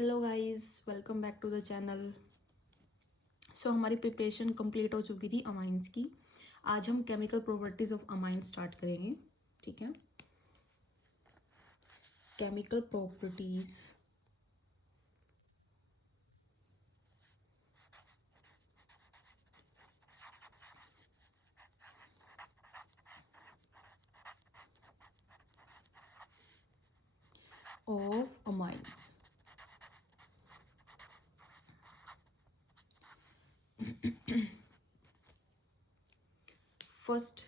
Hello guys, welcome back to the channel. So हमारी preparation complete हो चुकी थी अमाइंस की। आज हम chemical properties of amine start करेंगे। ठीक है, chemical properties of amines. First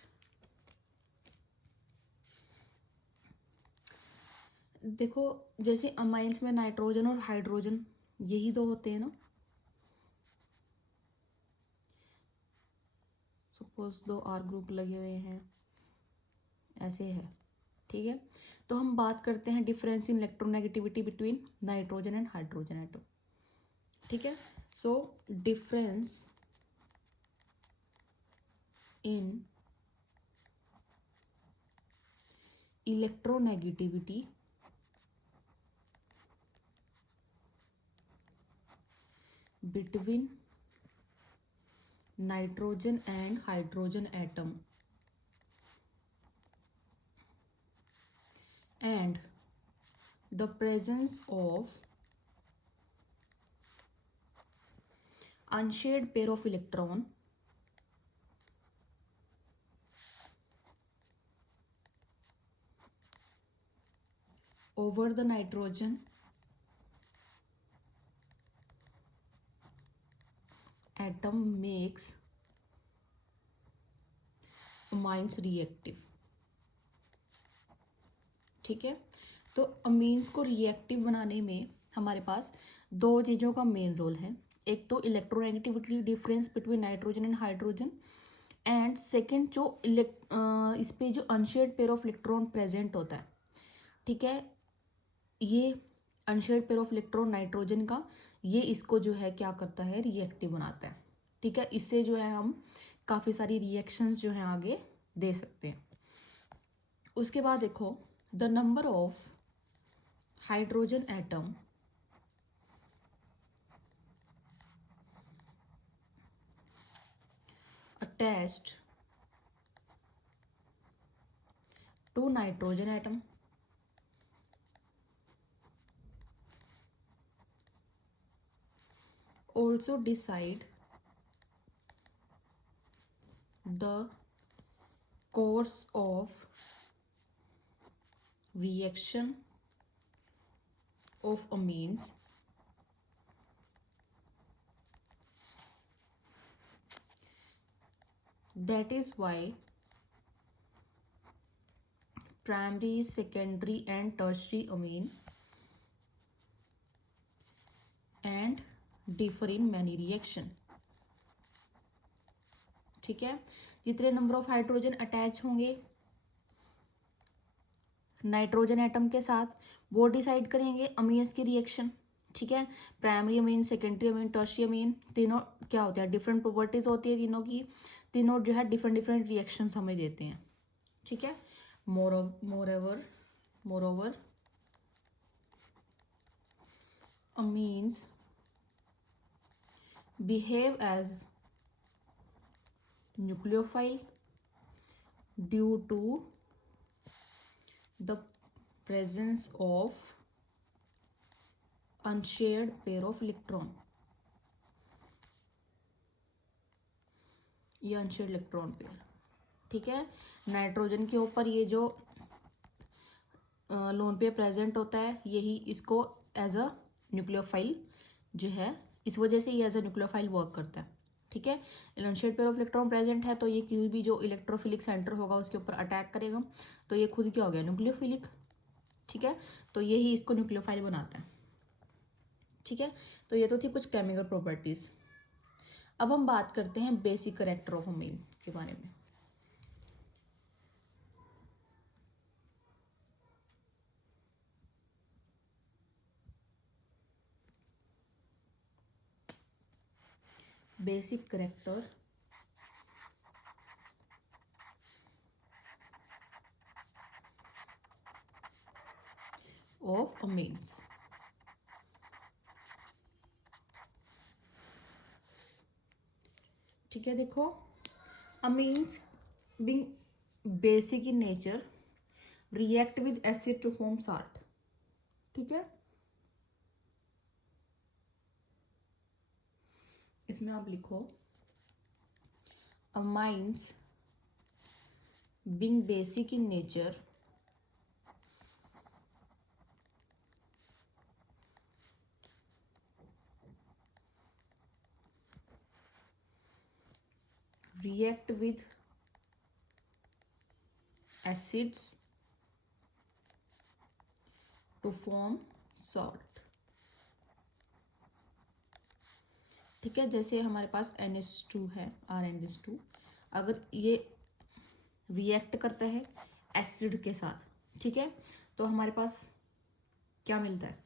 देखो, जैसे अमाइंस में नाइट्रोजन और हाइड्रोजन यही दो होते हैं ना। सपोज दो आर ग्रुप लगे हुए हैं, ऐसे है। ठीक है, तो हम बात करते हैं difference in electronegativity between nitrogen and hydrogen atom. ठीक है, so difference in electronegativity between nitrogen and hydrogen atom and the presence of unshared pair of electron over the nitrogen atom makes amines reactive। ठीक है, तो amines को reactive बनाने में हमारे पास दो चीज़ों का मेन रोल है। एक तो electronegativity difference between nitrogen and hydrogen, and second जो इस पे जो unshared pair of electron present होता है। ठीक है, ये unshared pair of electron nitrogen का, ये इसको जो है क्या करता है, रिएक्टिव बनाता है। ठीक है, इससे जो है हम काफ़ी सारी रिएक्शंस जो हैं आगे दे सकते हैं। उसके बाद देखो, the number of hydrogen atom attached to nitrogen atom also decide the course of reaction of amines that is why primary, secondary and tertiary amine and differ in many reaction। ठीक है, जितने नंबर ऑफ हाइड्रोजन अटैच होंगे nitrogen atom के साथ वो decide करेंगे amines की reaction. ठीक है, primary amine, secondary amine, tertiary amine, तीनों क्या होते हैं, डिफरेंट प्रॉपर्टीज होती है तीनों की। तीनों जो है डिफरेंट डिफरेंट रिएक्शंस हमें देते हैं। ठीक है, more over amines behave as nucleophile due to the presence of unshared pair of electron। ये अनशेयर्ड इलेक्ट्रॉन पेयर। ठीक है, नाइट्रोजन के ऊपर ये जो लोन पेयर प्रेजेंट होता है, यही इसको एज अ न्यूक्लियोफाइल जो है, इस वजह से ये एज अ न्यूक्लियोफाइल वर्क करता है। ठीक है, unshared pair of electron present है तो ये किसी भी जो इलेक्ट्रोफिलिक सेंटर होगा उसके ऊपर अटैक करेगा, तो ये खुद क्या हो गया, न्यूक्लियोफिलिक। ठीक है, तो यही इसको न्यूक्लियोफाइल बनाता है। ठीक है, तो ये तो थी कुछ केमिकल प्रॉपर्टीज। अब हम बात करते हैं बेसिक कैरेक्टर ऑफ अमीन के बारे में। Basic character of amines. ठीक है, देखो amines being basic in nature react with acid to form salt. ठीक है, इसमें आप लिखो amines being basic in nature react with acids to form salt। ठीक है, जैसे हमारे पास NH2 है, RNH2, अगर ये रिएक्ट करता है एसिड के साथ, ठीक है, तो हमारे पास क्या मिलता है,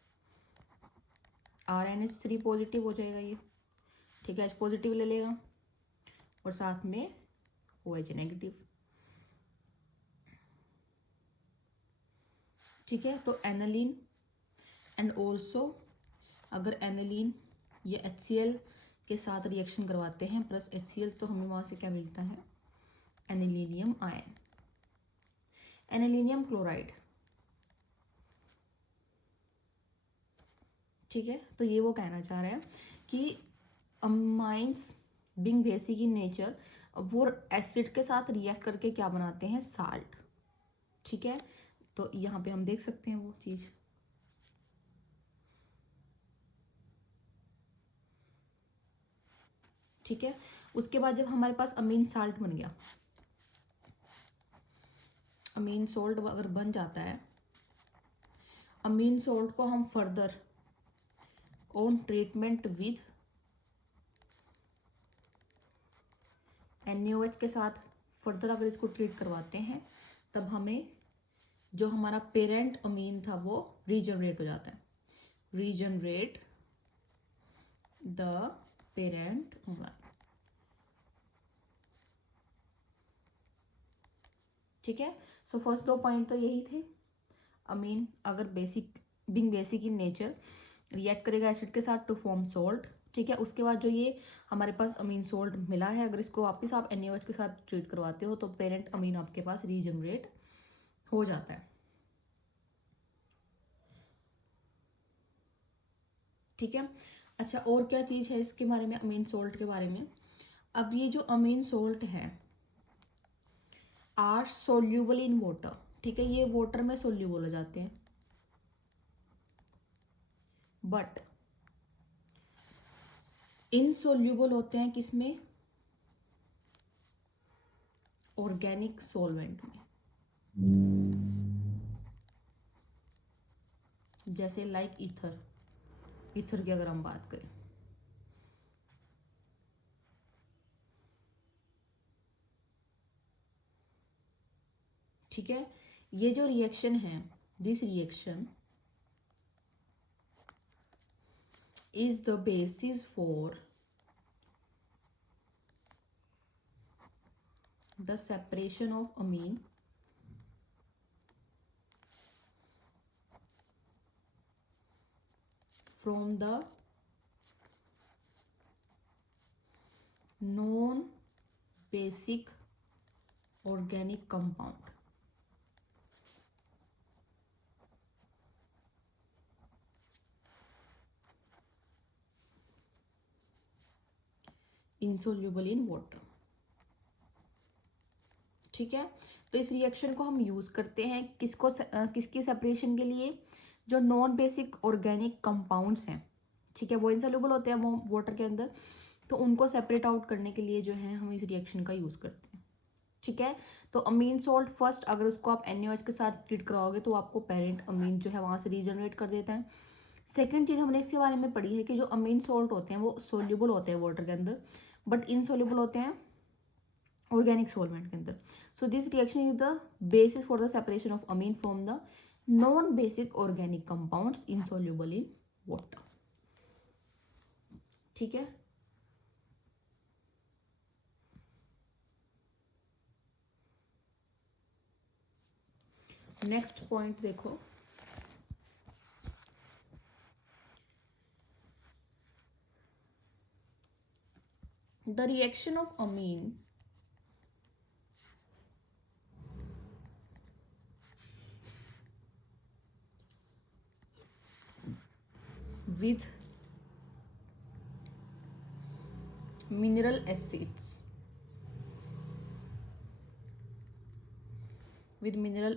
RNH3 पॉजिटिव हो जाएगा ये। ठीक है, H पॉजिटिव ले लेगा और साथ में OH नेगेटिव। ठीक है, तो एनालिन एंड ऑल्सो अगर एनालिन ये HCl के साथ रिएक्शन करवाते हैं प्लस HCl, तो हमें वहाँ से क्या मिलता है, एनालिनियम आयन, एनालिनियम क्लोराइड। ठीक है, तो ये वो कहना चाह रहा है कि amines being basic in nature वो एसिड के साथ रिएक्ट करके क्या बनाते हैं, साल्ट। ठीक है, तो यहाँ पे हम देख सकते हैं वो चीज। ठीक है, उसके बाद जब हमारे पास अमीन साल्ट बन गया, अमीन सॉल्ट अगर बन जाता है, अमीन सॉल्ट को हम further on treatment with NaOH के साथ फर्दर अगर इसको ट्रीट करवाते हैं, तब हमें जो हमारा पेरेंट अमीन था वो रीजनरेट हो जाता है, रीजनरेट द पेरेंट अमीन। ठीक है, सो फर्स्ट दो पॉइंट तो यही थे, अमीन अगर being basic in nature react करेगा एसिड के साथ टू फॉर्म सॉल्ट। ठीक है, उसके बाद जो ये हमारे पास अमीन सॉल्ट मिला है, अगर इसको वापस आप NaOH के साथ ट्रीट करवाते हो तो पेरेंट अमीन आपके पास रीजनरेट हो जाता है। ठीक है, अच्छा और क्या चीज़ है इसके बारे में, अमीन सॉल्ट के बारे में। अब ये जो अमीन सॉल्ट है आर सोल्यूबल इन वाटर। ठीक है, ये वाटर में सोल्यूबल हो जाते हैं, बट इनसोल्यूबल होते हैं किसमें, ऑर्गेनिक सॉल्वेंट में, जैसे लाइक ईथर, ईथर की अगर हम बात करें। ठीक है, ये जो रिएक्शन है, this reaction is the basis for the separation of amine from the non-basic organic compound। insoluble in water। ठीक है, तो इस रिएक्शन को हम यूज करते हैं किसको किसकी सेपरेशन के लिए, जो नॉन बेसिक ऑर्गेनिक कंपाउंड्स हैं। ठीक है, वो इनसोल्यूबल होते हैं वो वाटर के अंदर, तो उनको सेपरेट आउट करने के लिए जो है हम इस रिएक्शन का यूज करते हैं। ठीक है, तो अमीन सॉल्ट फर्स्ट अगर उसको आप NaOH के साथ ट्रीट कराओगे तो आपको पेरेंट अमीन जो है वहां से रीजनरेट कर देता है। सेकेंड चीज हमने इसके बारे में पढ़ी है कि जो अमीन सॉल्ट होते हैं वो सोल्यूबल होते हैं वाटर के अंदर, बट इनसोल्यूबल होते हैं ऑर्गेनिक सॉल्वेंट के अंदर। So this reaction is the basis for the separation of amine from the non basic organic compounds insoluble in water. ठीक है, नेक्स्ट पॉइंट देखो, the reaction of amine with mineral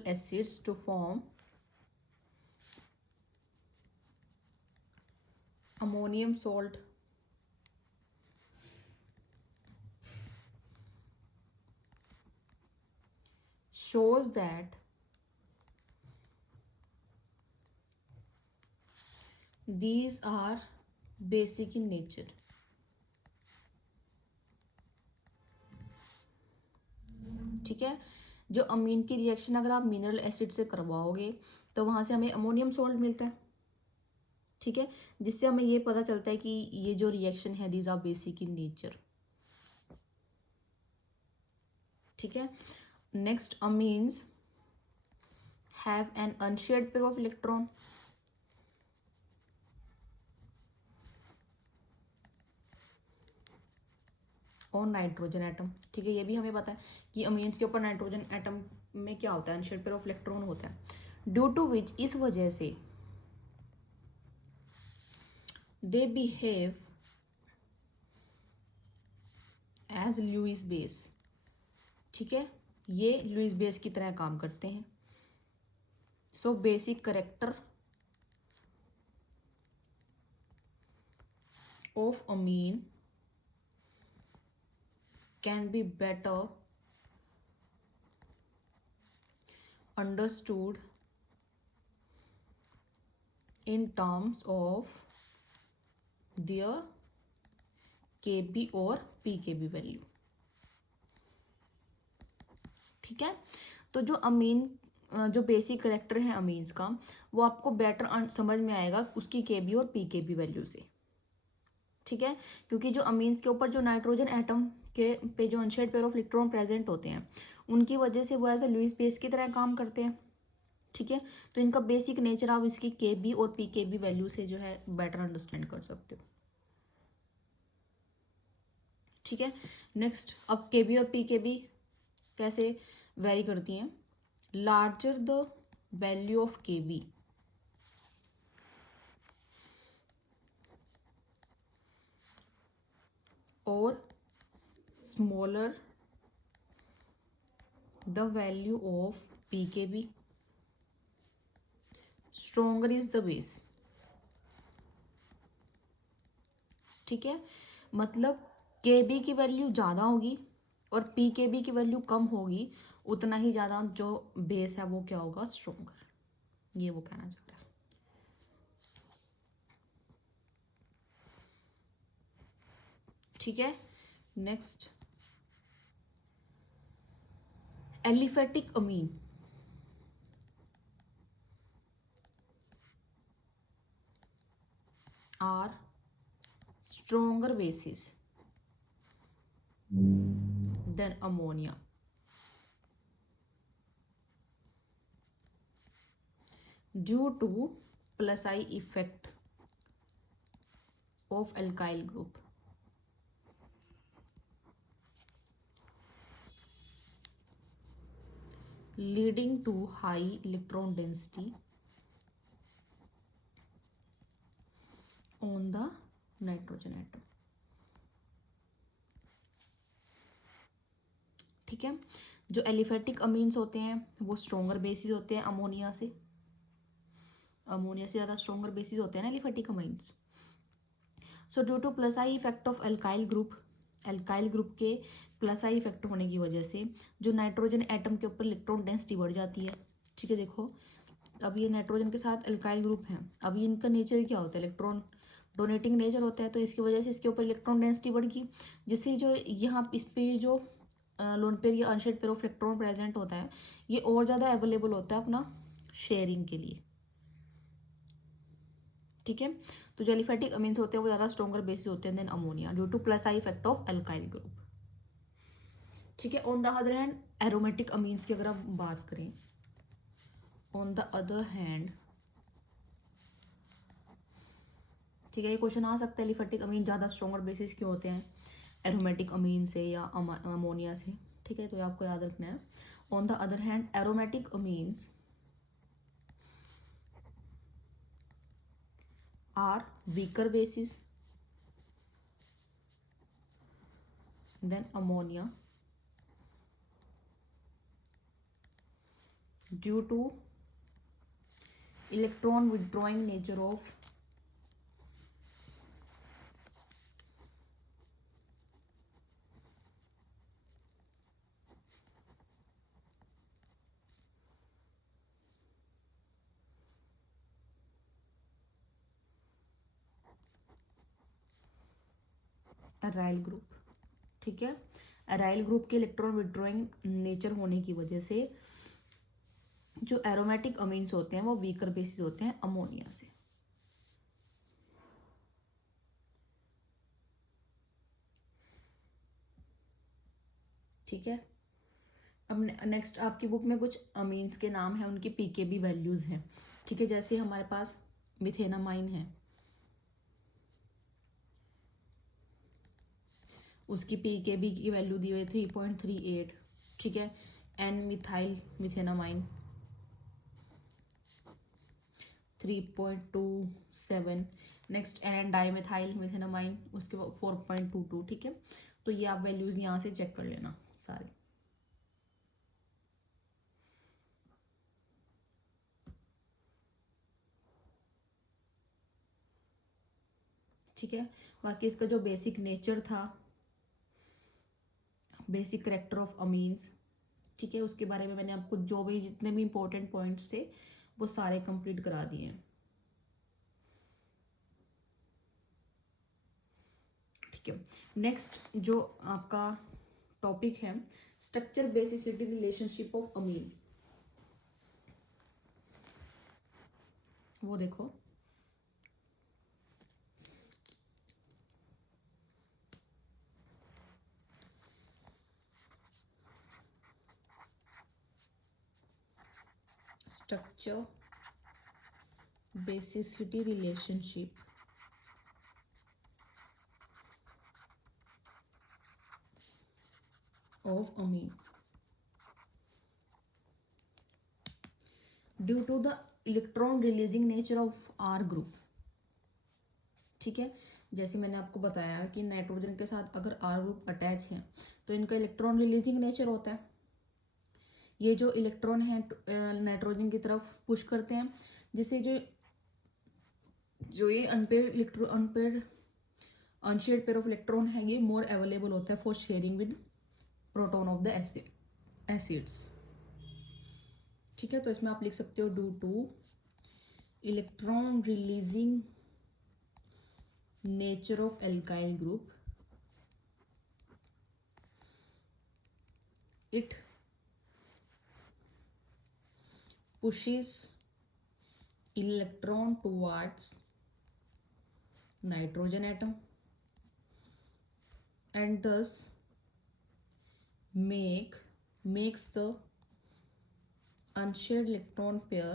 acids to form ammonium salt shows that these are basic in nature. ठीक है, जो अमीन की reaction अगर आप mineral acid से करवाओगे तो वहाँ से हमें अमोनियम सोल्ट मिलता है। ठीक है, जिससे हमें ये पता चलता है कि ये जो रिएक्शन है these are basic in nature. ठीक है, next amines have an unshared pair of electron. और नाइट्रोजन एटम। ठीक है, ये भी हमें पता है कि अमीन्स के ऊपर नाइट्रोजन एटम में क्या होता है, अनशेयर्ड पेयर ऑफ इलेक्ट्रॉन होता है। ड्यू टू विच, इस वजह से they behave as Lewis base. ठीक है, ये लुईस बेस की तरह काम करते हैं। So basic character of amine can be better understood in terms of their Kb और pKb वैल्यू। ठीक है, तो जो अमीन जो बेसिक करेक्टर है अमीन्स का, वो आपको बेटर समझ में आएगा उसकी Kb और pKb वैल्यू से। ठीक है, क्योंकि जो अमीन्स के ऊपर जो नाइट्रोजन एटम के पे जो unshared pair of electron present होते हैं, उनकी वजह से वो एज ए लुईस बेस की तरह काम करते हैं। ठीक है, तो इनका बेसिक नेचर आप इसकी Kb और pKb वैल्यू से जो है बेटर अंडरस्टैंड कर सकते हो। ठीक है, नेक्स्ट अब Kb और pKb कैसे वेरी करती हैं। Larger the value of Kb और smaller the value of pKb, stronger is the base। ठीक है, मतलब Kb की वैल्यू ज़्यादा होगी और pKb की वैल्यू कम होगी, उतना ही ज़्यादा जो बेस है वो क्या होगा, स्ट्रोंगर। ये वो कहना चाह रहा है। ठीक है, next aliphatic amine are stronger bases than ammonia due to plus I effect of alkyl group। leading to high electron density on the nitrogen atom। ठीक है, जो एलिफेटिक अमीन्स होते हैं वो स्ट्रोंगर बेसिस होते हैं अमोनिया से। अमोनिया से ज़्यादा स्ट्रोंगर बेसिस होते हैं ना aliphatic amines. So due to plus I effect of alkyl group के प्लस आई इफेक्ट होने की वजह से जो नाइट्रोजन एटम के ऊपर इलेक्ट्रॉन डेंसिटी बढ़ जाती है। ठीक है, देखो अब ये नाइट्रोजन के साथ एल्काइल ग्रुप हैं, अब इनका नेचर क्या होता है, इलेक्ट्रॉन डोनेटिंग नेचर होता है, तो इसकी वजह से इसके ऊपर इलेक्ट्रॉन डेंसिटी बढ़ गई, जिससे जो यहाँ इस पे जो लोन पेयर या unshared pair of electron present होता है, ये और ज़्यादा अवेलेबल होता है अपना शेयरिंग के लिए। ठीक है, तो जो एलिफेटिक अमीन्स होते हैं वो ज़्यादा स्ट्रॉन्गर बेसिस होते हैं than ammonia due to plus I effect of alkyl group. ठीक है, on the other hand aromatic amines की अगर हम बात करें, ऑन द अदर हैंड, ठीक है, ये क्वेश्चन आ सकता है एलिफेटिक अमीन ज़्यादा स्ट्रॉन्गर बेसिस क्यों होते हैं। एरोमेटिक अमीन से या अमोनिया से, ठीक है, तो आपको याद रखना है. On the other hand aromatic amines are weaker bases than ammonia due to electron withdrawing नेचर ऑफ एराइल ग्रुप. ठीक है, एराइल ग्रुप के इलेक्ट्रॉन विड्रॉइंग नेचर होने की वजह से जो एरोमेटिक अमीन्स होते हैं वो वीकर बेसिस होते हैं अमोनिया से. ठीक है, अब नेक्स्ट आपकी बुक में कुछ अमीन्स के नाम हैं, उनकी पीकेबी वैल्यूज हैं. ठीक है, जैसे हमारे पास मिथेनामाइन है, उसकी पीकेबी की वैल्यू दी हुई है 3.38. ठीक है, N methyl methanamine 3.27. Next N dimethyl methanamine उसके 4.22. ठीक है, तो ये आप वैल्यूज यहाँ से चेक कर लेना सारे. ठीक है, बाकी इसका जो बेसिक नेचर था, बेसिक करेक्टर ऑफ अमीन्स, ठीक है, उसके बारे में मैंने आपको जो भी जितने भी इंपॉर्टेंट पॉइंट्स थे वो सारे कंप्लीट करा दिए हैं. ठीक है, नेक्स्ट जो आपका टॉपिक है स्ट्रक्चर बेसिसिटी रिलेशनशिप ऑफ अमीन, वो देखो. Structure basicity relationship of amine due to the electron releasing nature of R group. ठीक है, जैसे मैंने आपको बताया कि नाइट्रोजन के साथ अगर R ग्रुप अटैच है तो इनका इलेक्ट्रॉन रिलीजिंग नेचर होता है. ये जो इलेक्ट्रॉन है नाइट्रोजन की तरफ पुश करते हैं, जिससे जो ये unpaired unshared pair of electron है ये मोर अवेलेबल होता है for sharing with proton of the acids. ठीक है, तो इसमें आप लिख सकते हो due to electron releasing nature of alkyl group it pushes electron towards nitrogen atom and thus makes the unshared electron pair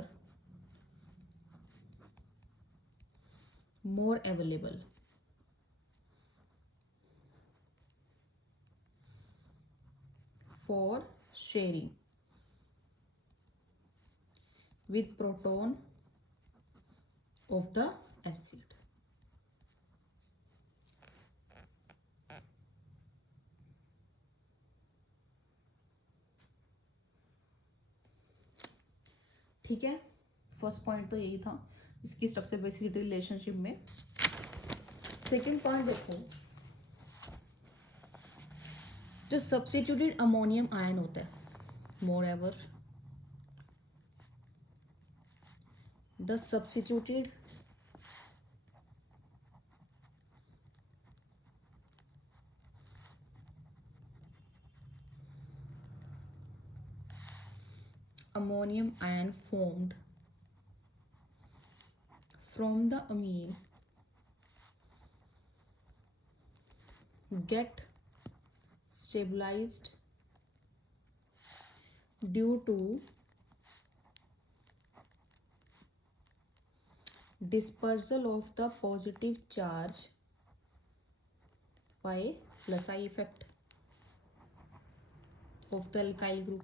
more available for sharing with proton of the acid. ठीक है, फर्स्ट पॉइंट तो यही था इसकी structure basicity relationship में. Second point देखो, जो substituted ammonium ion होता है, मोर ever the substituted ammonium ion formed from the amine get stabilized due to dispersal of the positive charge by plus I effect of the alkyl group.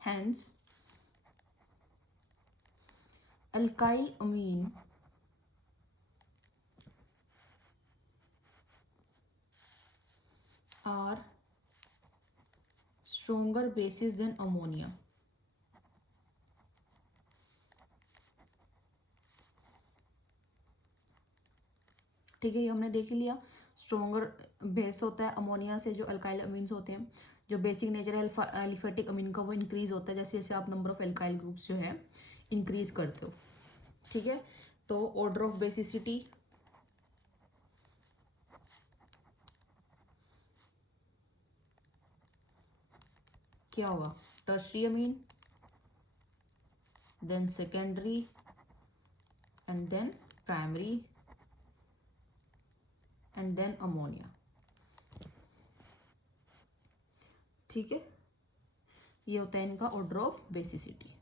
Hence, alkyl amine are stronger bases than ammonia. ठीक है, ये हमने देख लिया। Stronger base होता है ammonia से, जो अल्काइल अमीन्स होते हैं, जो बेसिक नेचर है एलिफेटिक अमीन का वो इंक्रीज होता है जैसे जैसे आप नंबर ऑफ एल्काइल ग्रुप्स जो है इंक्रीज करते हो। ठीक है, तो ऑर्डर ऑफ बेसिसिटी क्या होगा? Tertiary amine, then secondary and then primary and then ammonia. ठीक है, ये होता है इनका ऑर्डर ऑफ बेसिसिटी।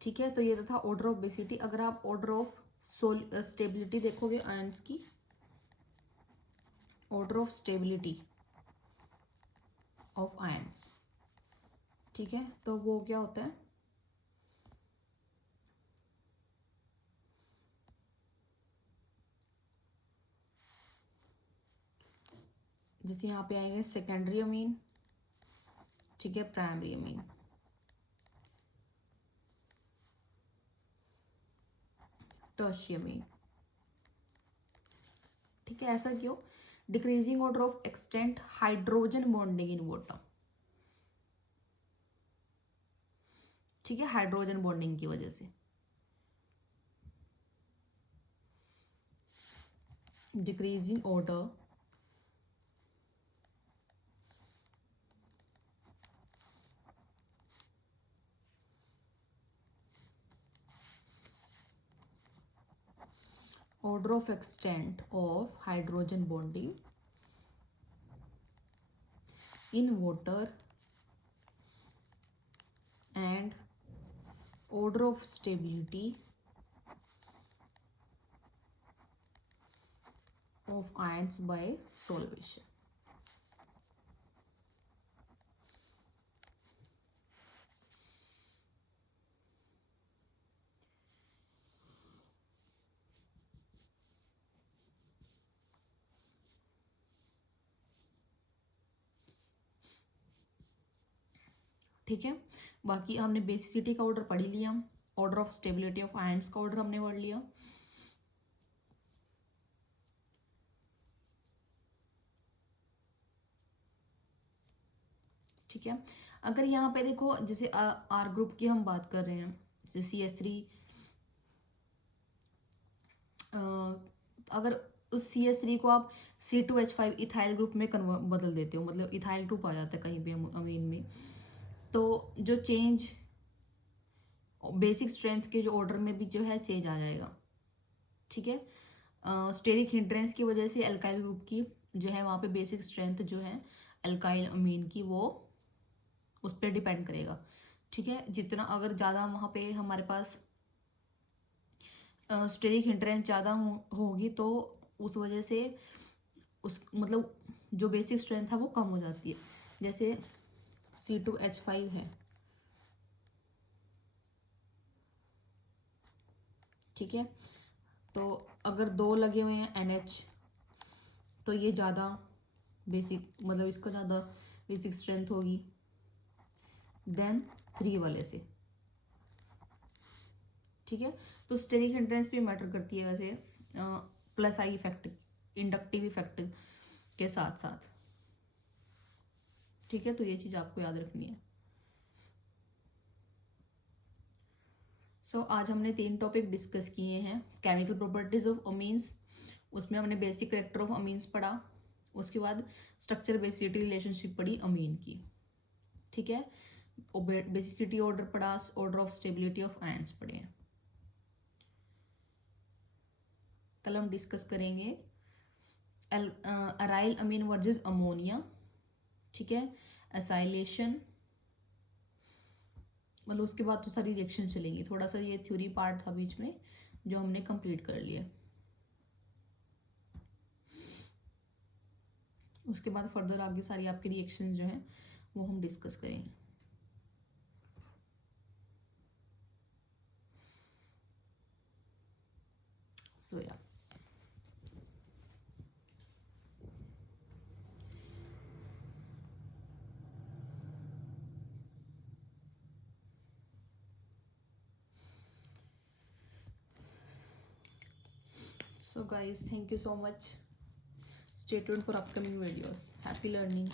ठीक है, तो ये तो था ऑर्डर ऑफ बेसिसिटी। अगर आप ऑर्डर ऑफ स्टेबिलिटी देखोगे आयंस की, order of stability of ions, ठीक है, तो वो क्या होता है? जैसे यहाँ पे आएंगे सेकेंडरी अमीन, ठीक है, प्राइमरी अमीन, टर्शियरी अमीन। ठीक है, ऐसा क्यों? Decreasing order of extent hydrogen bonding in water. ठीक है, हाइड्रोजन बॉन्डिंग की वजह से decreasing order order of extent of hydrogen bonding in water and order of stability of ions by solvation। ठीक है, बाकी हमने बेसिसिटी का ऑर्डर पढ़ ही लिया, order of stability of ions का ऑर्डर हमने पढ़ लिया। ठीक है, अगर यहाँ पे देखो जैसे आर ग्रुप की हम बात कर रहे हैं, जैसे CH3, अगर उस CH3 को आप C2H5 इथाइल ग्रुप में बदल देते हो, मतलब इथाइल ग्रुप आ जाता है कहीं पे अमीन में, तो जो चेंज बेसिक स्ट्रेंथ के जो ऑर्डर में भी जो है चेंज आ जाएगा। ठीक है, स्टेरिक हिंड्रेंस की वजह से अल्काइल ग्रुप की जो है वहाँ पे बेसिक स्ट्रेंथ जो है अल्काइल अमीन की वो उस पर डिपेंड करेगा। ठीक है, जितना अगर ज़्यादा वहाँ पे हमारे पास स्टेरिक हिंड्रेंस ज़्यादा होगी तो उस वजह से उस मतलब जो बेसिक स्ट्रेंथ है वो कम हो जाती है। जैसे C2H5 है, ठीक है, तो अगर 2 लगे हुए हैं NH तो ये ज़्यादा बेसिक मतलब इसका ज़्यादा बेसिक स्ट्रेंथ होगी देन 3 वाले से। ठीक है, तो स्टेरिक हिंड्रेंस भी मैटर करती है वैसे plus I effect, inductive effect के साथ साथ। ठीक है, तो ये चीज़ आपको याद रखनी है। सो आज हमने 3 टॉपिक डिस्कस किए हैं। केमिकल प्रॉपर्टीज ऑफ अमीन्स, उसमें हमने बेसिक करेक्टर ऑफ अमीन्स पढ़ा। उसके बाद स्ट्रक्चर बेसिसिटी रिलेशनशिप पढ़ी अमीन की, ठीक है। बेसिसिटी ऑर्डर पढ़ा, order of stability of ions पढ़े हैं। कल हम डिस्कस करेंगे अराइल अमीन वर्सेस अमोनिया, ठीक है। एसाइलेशन, मतलब उसके बाद तो सारी रिएक्शन चलेंगी। थोड़ा सा ये थ्योरी पार्ट था बीच में जो हमने कंप्लीट कर लिया। उसके बाद फर्दर आगे सारी आपकी रिएक्शन जो हैं वो हम डिस्कस करेंगे। सो या so guys, thank you so much. Stay tuned for upcoming videos. Happy learning.